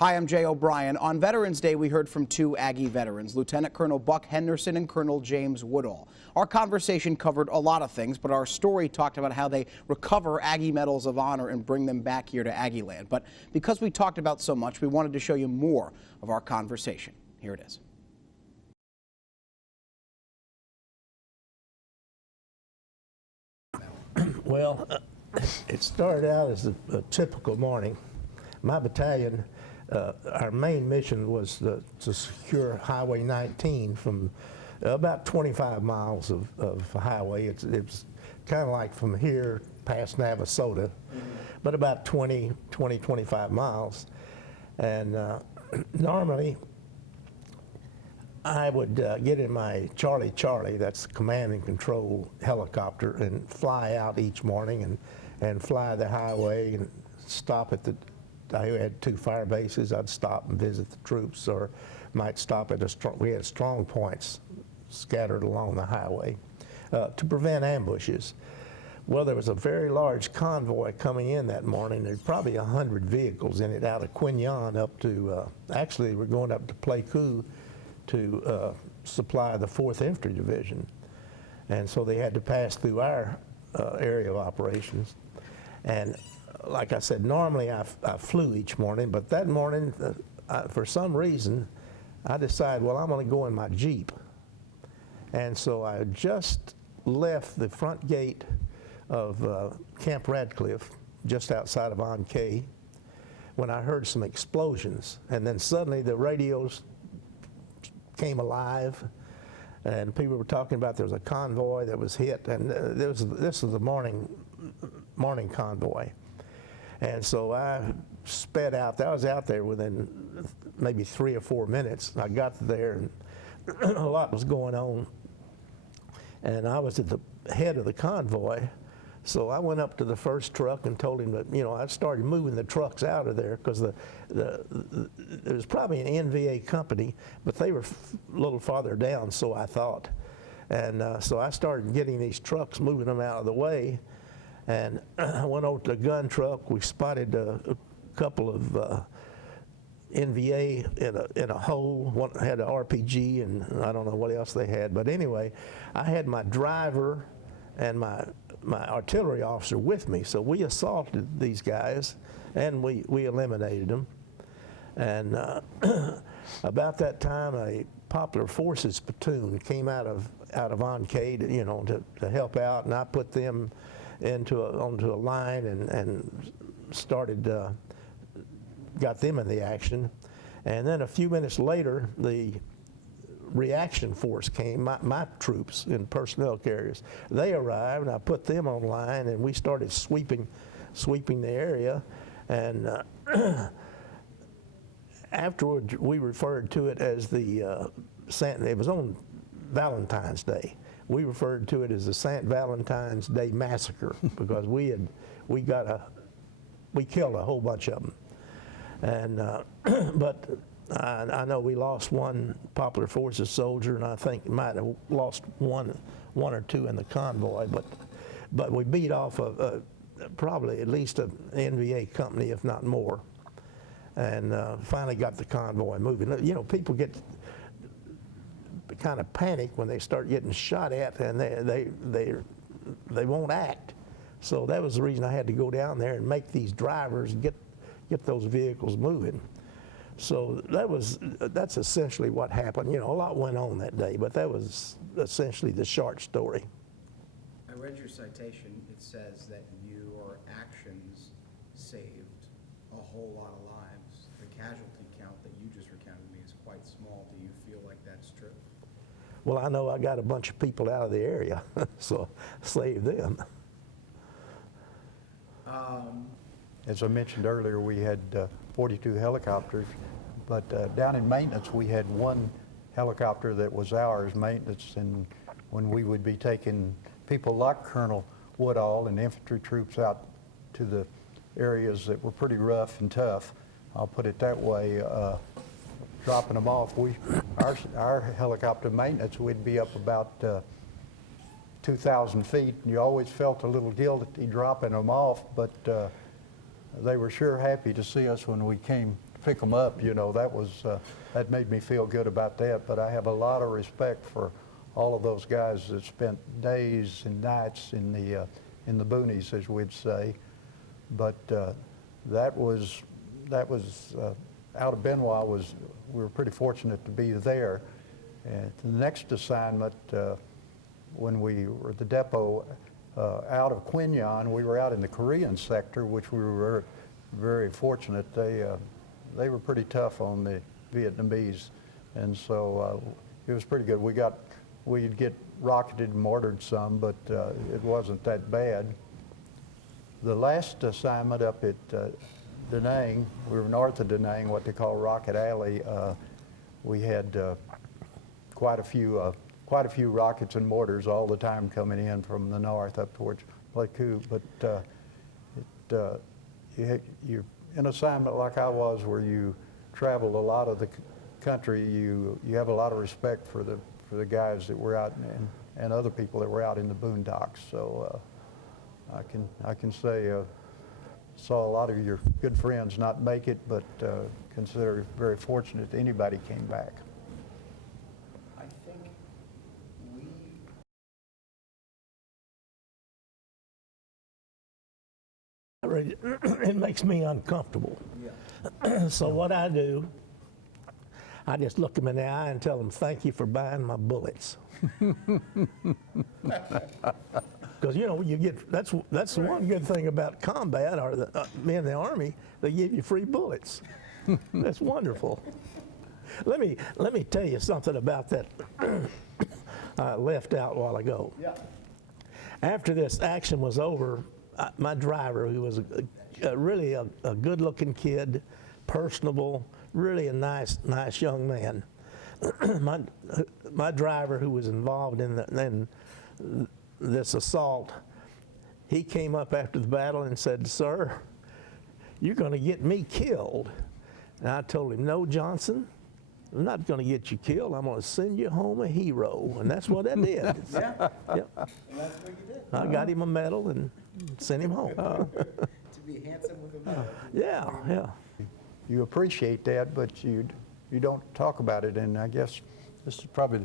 Hi, I'm Jay O'Brien. On Veterans Day, we heard from two Aggie veterans, Lieutenant Colonel Buck Henderson and Colonel James Woodall. Our conversation covered a lot of things, but our story talked about how they recover Aggie Medals of Honor and bring them back here to Aggieland. But because we talked about so much, we wanted to show you more of our conversation. Here it is. Well, it started out as a typical morning. My battalion, our main mission was to secure Highway 19 from about 25 miles of highway. It's kind of like from here past Navasota, but about 25 miles. And normally, I would get in my Charlie, that's command and control helicopter, and fly out each morning and fly the highway and stop at I had two fire bases. I'd stop and visit the troops, or might stop at we had strong points scattered along the highway to prevent ambushes. Well, there was a very large convoy coming in that morning. There's probably 100 vehicles in it out of Quignon up to, actually we're going up to Pleiku to supply the 4th Infantry Division. And so they had to pass through our area of operations. And like I said, normally I flew each morning, but that morning, for some reason, I decided, well, I'm going to go in my Jeep. And so I just left the front gate of Camp Radcliffe, just outside of Ankay, when I heard some explosions. And then suddenly the radios came alive, and people were talking about there was a convoy that was hit, and this was the morning convoy. And so I sped out. I was out there within maybe 3 or 4 minutes. I got there, and a lot was going on. And I was at the head of the convoy. So I went up to the first truck and told him that, I started moving the trucks out of there because it was probably an NVA company, but they were a little farther down, so I thought. And so I started getting these trucks, moving them out of the way. And I went over to the gun truck. We spotted a couple of NVA in a hole. One had an RPG, and I don't know what else they had. But anyway, I had my driver and my artillery officer with me. So we assaulted these guys, and we eliminated them. And about that time, a Popular Forces platoon came out of Ankay, to help out, and I put them onto a line and started, got them in the action. And then a few minutes later, the reaction force came, my troops in personnel carriers. They arrived, and I put them on line, and we started sweeping the area. And afterwards, we referred to it as it was on Valentine's Day. We referred to it as the St. Valentine's Day Massacre because we killed a whole bunch of them. And but I know we lost one Popular Forces soldier, and I think might have lost one or two in the convoy. But we beat off probably at least an NVA company, if not more, and finally got the convoy moving. People get kind of panic when they start getting shot at, and they won't act. So that was the reason I had to go down there and make these drivers get those vehicles moving. So that's essentially what happened. A lot went on that day, but that was essentially the short story. I read your citation. It says that your actions saved a whole lot of lives. The casualty count that you just recounted to me is quite small. Do you feel like that's true? Well, I know I got a bunch of people out of the area, so save them. As I mentioned earlier, we had 42 helicopters, but down in maintenance, we had one helicopter that was ours, maintenance, and when we would be taking people like Colonel Woodall and infantry troops out to the areas that were pretty rough and tough, I'll put it that way, dropping them off. Our helicopter maintenance, we'd be up about 2,000 feet, and you always felt a little guilty dropping them off, but they were sure happy to see us when we came pick them up, you know, that made me feel good about that. But I have a lot of respect for all of those guys that spent days and nights in the boonies, as we'd say. But that was out of Benoit. We were pretty fortunate to be there. And the next assignment, when we were at the depot out of Quy Nhon, we were out in the Korean sector, which we were very fortunate. They were pretty tough on the Vietnamese, and so it was pretty good. We'd get rocketed and mortared some, but it wasn't that bad. The last assignment up at Da Nang, we were north of Da Nang, what they call Rocket Alley. We had quite a few rockets and mortars all the time coming in from the north up towards Pleiku. But you're in an assignment like I was, where you traveled a lot of the country, you have a lot of respect for the guys that were out and other people that were out in the boondocks. So I can say saw a lot of your good friends not make it, but consider very fortunate that anybody came back. I think It makes me uncomfortable. Yeah. So what I do, I just look them in the eye and tell them, thank you for buying my bullets. Because, you know, that's the one good thing about combat, or me in the Army, they give you free bullets. That's wonderful. Let me tell you something about that I left out a while ago. Yeah. After this action was over, my driver, who was really a good-looking kid, personable, really a nice young man, my driver, who was involved in this assault, he came up after the battle and said, "Sir, you're going to get me killed." And I told him, "No, Johnson, I'm not going to get you killed. I'm going to send you home a hero." And that's what I did. Yeah. Yep. And that's what you did. I got him a medal and sent him home. To be handsome with a medal. Yeah. You appreciate that, but you don't talk about it. And I guess this is probably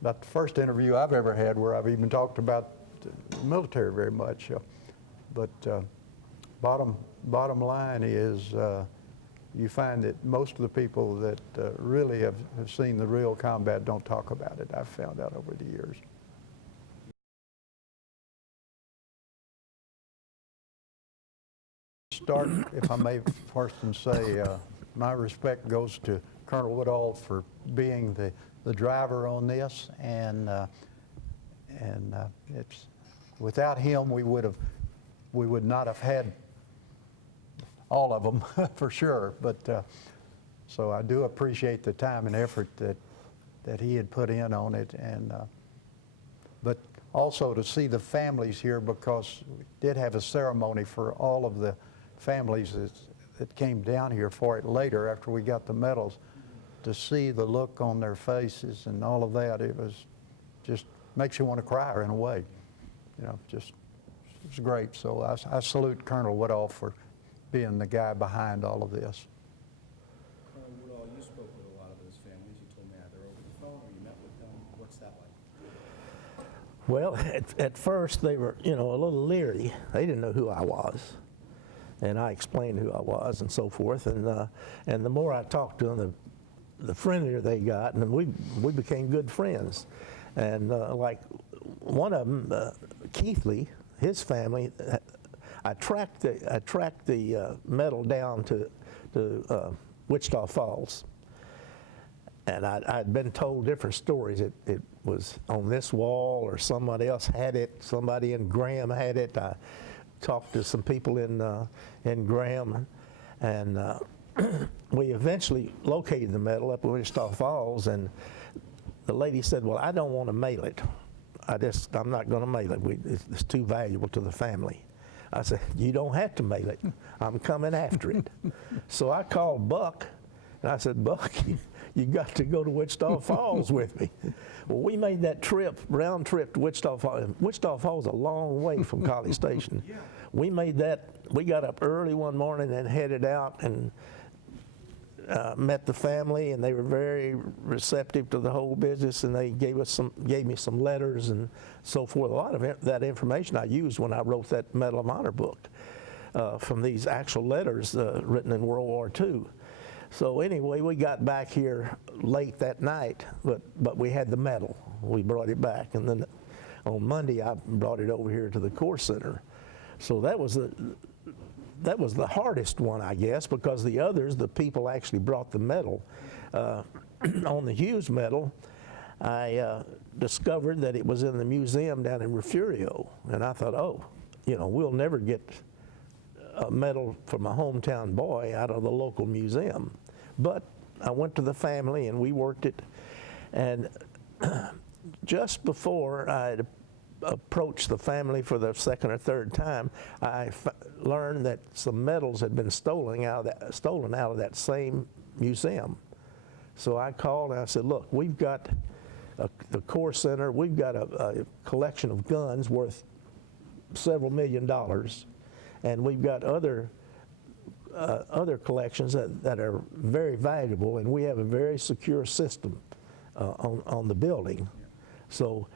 about the first interview I've ever had where I've even talked about the military very much. But bottom line is, you find that most of the people that really have seen the real combat don't talk about it. I've found out over the years. Start, if I may, first and say my respect goes to Colonel Woodall for being the driver on this, and it's without him we would not have had all of them for sure. But so I do appreciate the time and effort that he had put in on it, and but also to see the families here, because we did have a ceremony for all of the families that came down here for it later after we got the medals. To see the look on their faces and all of that, it just makes you want to cry in a way. You know, it was great. So I salute Colonel Woodall for being the guy behind all of this. Colonel Woodall, you spoke with a lot of those families. You told me either over the phone or you met with them. What's that like? Well, at first they were, you know, a little leery. They didn't know who I was. And I explained who I was and so forth. And the more I talked to them, the friendlier they got, and we became good friends. And like one of them, Keithley, his family, I tracked the medal down to Wichita Falls. And I'd been told different stories. It was on this wall, or somebody else had it. Somebody in Graham had it. I talked to some people in Graham, and we eventually located the medal up in Wichita Falls. And the lady said, "Well, I don't want to mail it. I'm not going to mail it. It's too valuable to the family." I said, "You don't have to mail it. I'm coming after it." So I called Buck, and I said, "Buck, you got to go to Wichita Falls with me." Well, we made that trip, round trip to Wichita Falls. Wichita Falls is a long way from College Station. We made that. We got up early one morning and headed out, and met the family, and they were very receptive to the whole business, and they gave me some letters and so forth. A lot of that information I used when I wrote that Medal of Honor book from these actual letters written in World War II. So anyway, we got back here late that night, but we had the medal. We brought it back, and then on Monday I brought it over here to the Corps Center. So that was the hardest one, I guess, because the others, the people actually brought the medal. On the Hughes medal, I discovered that it was in the museum down in Refugio, and I thought, oh, you know, we'll never get a medal from a hometown boy out of the local museum. But I went to the family and we worked it, and just before I approached the family for the second or third time, I learned that some medals had been stolen out of that same museum. So I called and I said, look, we've got the Corps Center, we've got a collection of guns worth several $1 million, and we've got other collections that are very valuable, and we have a very secure system on the building. So,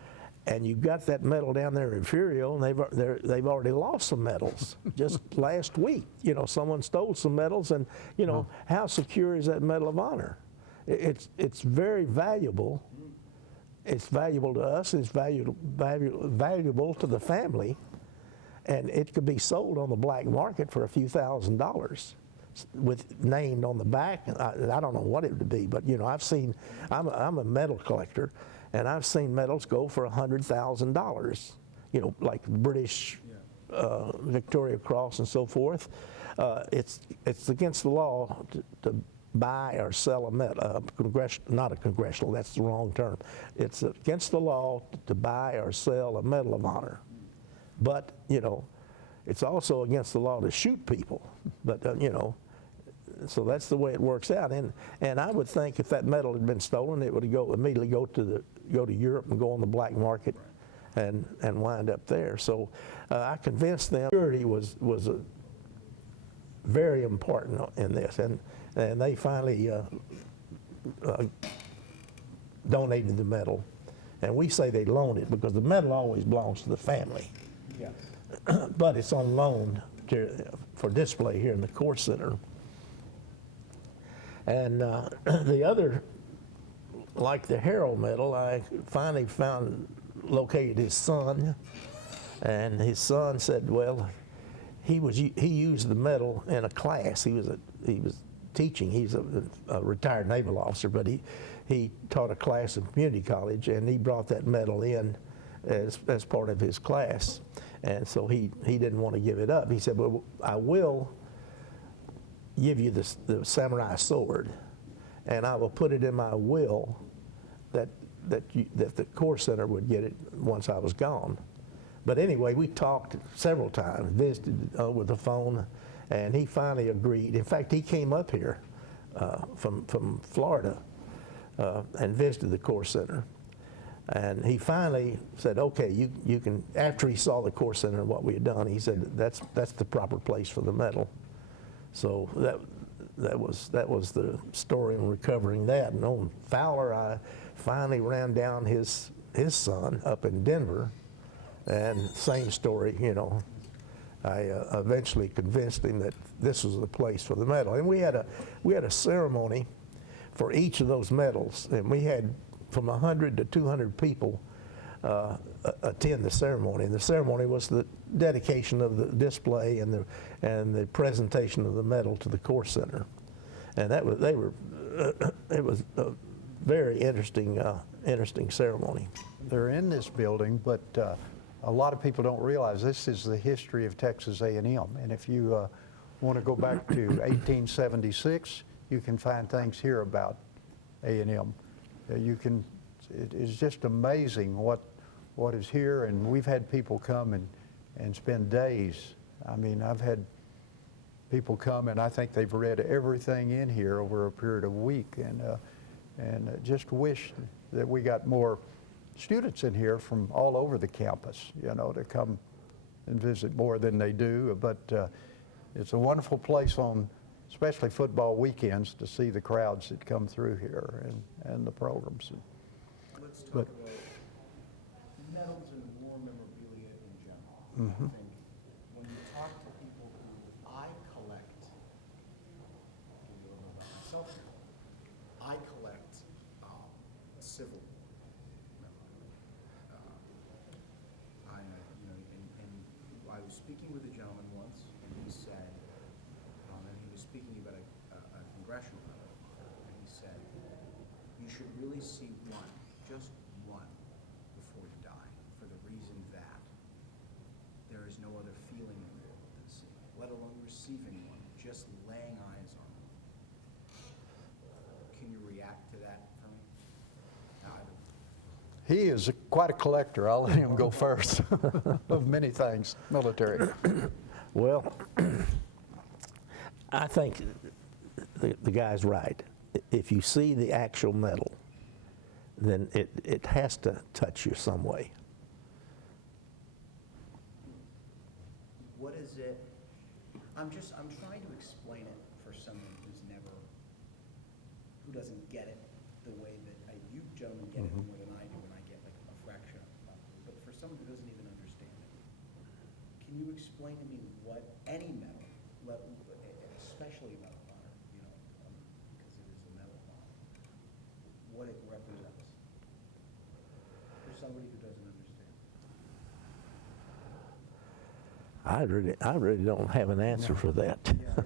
and you've got that medal down there in Furio, and they've already lost some medals just last week. You know, someone stole some medals, and you know, how secure is that Medal of Honor? It's very valuable. It's valuable to us. It's valuable to the family, and it could be sold on the black market for a few $1,000s with named on the back. I don't know what it would be, but you know, I'm a medal collector, and I've seen medals go for $100,000. You know, like British Victoria Cross and so forth. It's against the law to buy or sell a medal, not a congressional, that's the wrong term. It's against the law to buy or sell a Medal of Honor. But, you know, it's also against the law to shoot people. But, you know, so that's the way it works out. And I would think if that medal had been stolen, it would immediately go to Europe and go on the black market and wind up there. So I convinced them security was very important in this, and they finally donated the medal. And we say they loaned it because the medal always belongs to the family. Yeah. But it's on loan for display here in the Corps Center. And the other, like the Herald Medal, I finally located his son, and his son said, well, he used the medal in a class. He was teaching. He's a retired naval officer, but he taught a class in community college, and he brought that medal in as part of his class. And so he didn't want to give it up. He said, well, I will give you the samurai sword, and I will put it in my will that the Corps Center would get it once I was gone. But anyway, we talked several times, visited over the phone, and he finally agreed. In fact, he came up here from Florida and visited the Corps Center. And he finally said, okay, you can, after he saw the Corps Center and what we had done, he said, that's the proper place for the medal. So that was the story in recovering that. And on Fowler, I finally ran down his son up in Denver, and same story, you know. I eventually convinced him that this was the place for the medal. And we had a ceremony for each of those medals, and we had from 100 to 200 people attend the ceremony. And the ceremony was the dedication of the display and the presentation of the medal to the Corps Center. And it was a very interesting ceremony. They're in this building, but a lot of people don't realize this is the history of Texas A&M. And if you want to go back to 1876, you can find things here about A&M. It's just amazing what is here, and we've had people come and spend days. I mean, I've had people come, and I think they've read everything in here over a period of a week, and just wish that we got more students in here from all over the campus, you know, to come and visit more than they do. But it's a wonderful place on especially football weekends, to see the crowds that come through here and the programs. Let's talk about medals and war memorabilia in general. I think when you talk to people who I collect, I'll give you a little about myself. I collect civil memorabilia. And I was speaking with a gentleman once, and he said, and he was speaking about a congressional medal, and he said, you should really see one, just one, before you die, for the reason that there is no other feeling in the world than seeing, let alone receiving one, just laying eyes on them. Can you react to that for me? He is quite a collector. I'll let him go first of many things military. Well, I think the guy's right. If you see the actual medal, then it has to touch you some way. What is it? I'm trying to explain it for someone who doesn't get it the way that you gentlemen get it more than I do, and I get like a fraction of it. But for someone who doesn't even understand it, can you explain to me what any medal, especially Medal of Honor, because it is a Medal of Honor, what it represents for somebody who doesn't understand? I really don't have an answer for that. Yeah,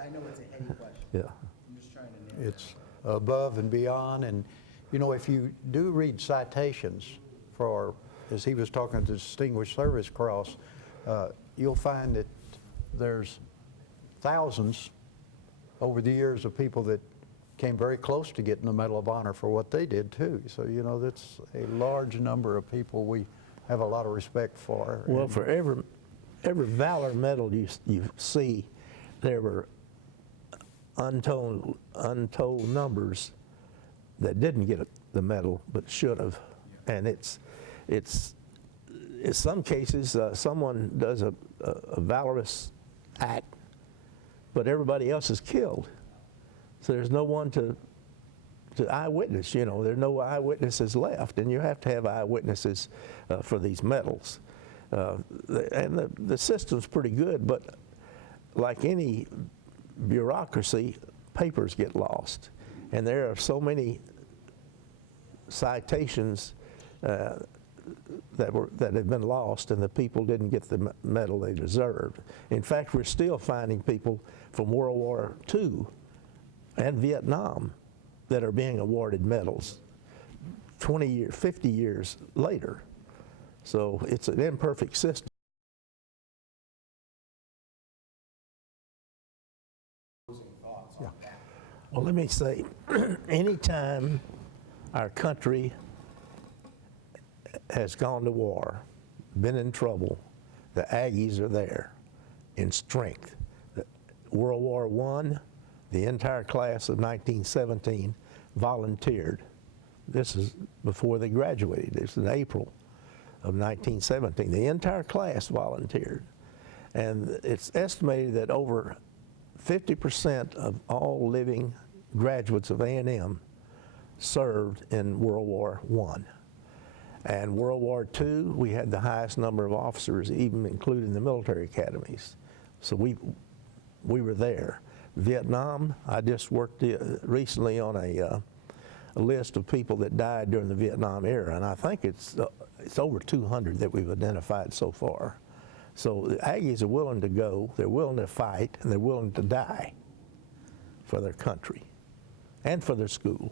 I know it's a heady question. Yeah. I'm just trying to nail it. It's above and beyond. And, if you do read citations for, as he was talking, the Distinguished Service Cross, you'll find that there's thousands over the years of people that came very close to getting the Medal of Honor for what they did too. So, that's a large number of people we have a lot of respect for. Well, for every valor medal you see, there were untold numbers that didn't get the medal but should have. And it's in some cases someone does a valorous act, but everybody else is killed. So there's no one to eyewitness. There's no eyewitnesses left, and you have to have eyewitnesses for these medals. And the system's pretty good, but like any bureaucracy, papers get lost. And there are so many citations that have been lost, and the people didn't get the medal they deserved. In fact, we're still finding people from World War II and Vietnam that are being awarded medals 20 years, 50 years later. So it's an imperfect system. Yeah. Well, let me say, anytime our country has gone to war, been in trouble, the Aggies are there in strength. World War I, the entire class of 1917 volunteered. This is before they graduated. This is in April of 1917. The entire class volunteered. And it's estimated that over 50% of all living graduates of A&M served in World War I. And World War II, we had the highest number of officers, even including the military academies. So we were there. Vietnam, I just worked recently on a list of people that died during the Vietnam era, and I think it's over 200 that we've identified so far. So the Aggies are willing to go, they're willing to fight, and they're willing to die for their country and for their school.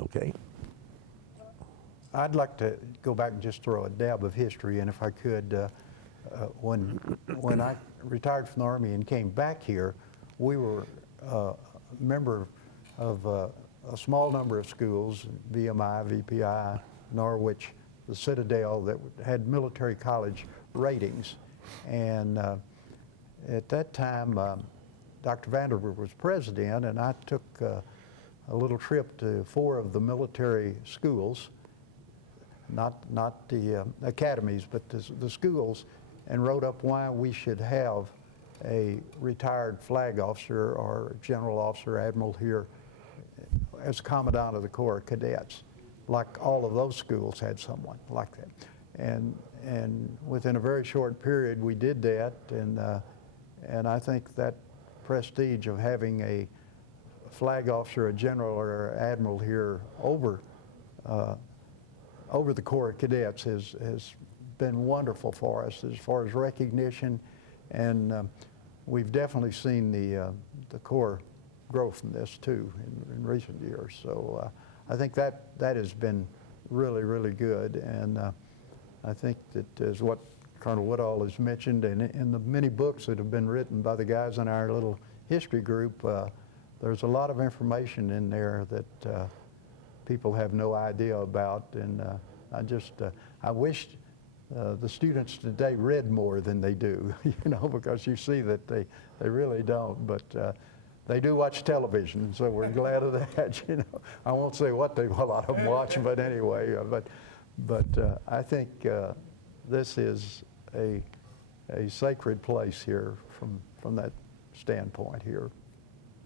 Okay? I'd like to go back and just throw a dab of history, and if I could, when I retired from the Army and came back here, we were a member of a small number of schools, VMI, VPI, Norwich, the Citadel, that had military college ratings. And at that time, Dr. Vanderbilt was president, and I took a little trip to 4 of the military schools, not the academies, but the schools, and wrote up why we should have a retired flag officer or general officer, admiral here as commandant of the Corps of Cadets. Like all of those schools had someone like that. And within a very short period we did that, and I think that prestige of having a flag officer, a general or an admiral here over the Corps of Cadets has been wonderful for us as far as recognition, and we've definitely seen the Corps grow from this too in recent years. So I think that has been really, really good, and I think that as what Colonel Woodall has mentioned, and in the many books that have been written by the guys in our little history group, there's a lot of information in there that people have no idea about, and I wish the students today read more than they do, you know, because you see that they really don't, but they do watch television, so we're glad of that, you know. I won't say what a lot of them watch, but anyway, but I think this is a sacred place here from that standpoint here.